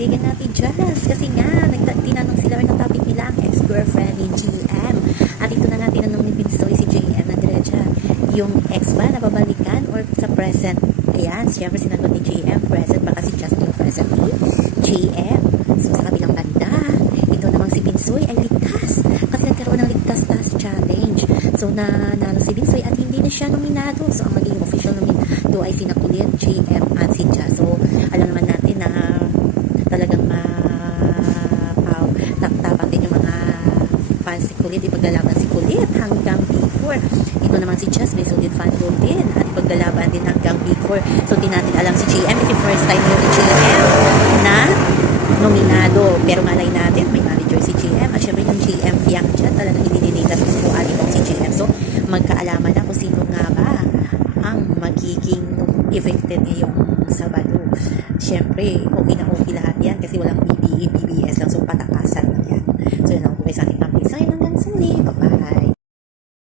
kaibigan natin Jess. Kasi nga, tinanong sila rin ng topic nila ang ex-girlfriend ni GM. At ito na nga tinanong ni Pinsoy si GM na diretsa yung ex ba na babalikan or sa present. Ayan, siyempre sinagot ni GM, present ba kasi just yung present ni GM. So sa kabilang banda, ito namang si Pinsoy ay ligtas kasi nagkaroon ng ligtas last challenge. So nanalo si Pinsoy at hindi na siya nominado. So ang magiging official nominado ay sina Julian GM at si Jess. Fans si Kulit, ipaglalaban si Kulit hanggang B4. Ito naman si Just, may solid fan role din at ipaglalaban din hanggang B4. So di natin alam si GM, if first time yun ni na nominado. Pero malay natin, may manager si GM at syempre yung GM Fiang dyan talagang ininita sa sukuan itong si GM. So magkaalaman na kung sino nga ba ang magiging evicted ngayong Sabado. Syempre, okay na okay lahat yan kasi walang BBE, BBE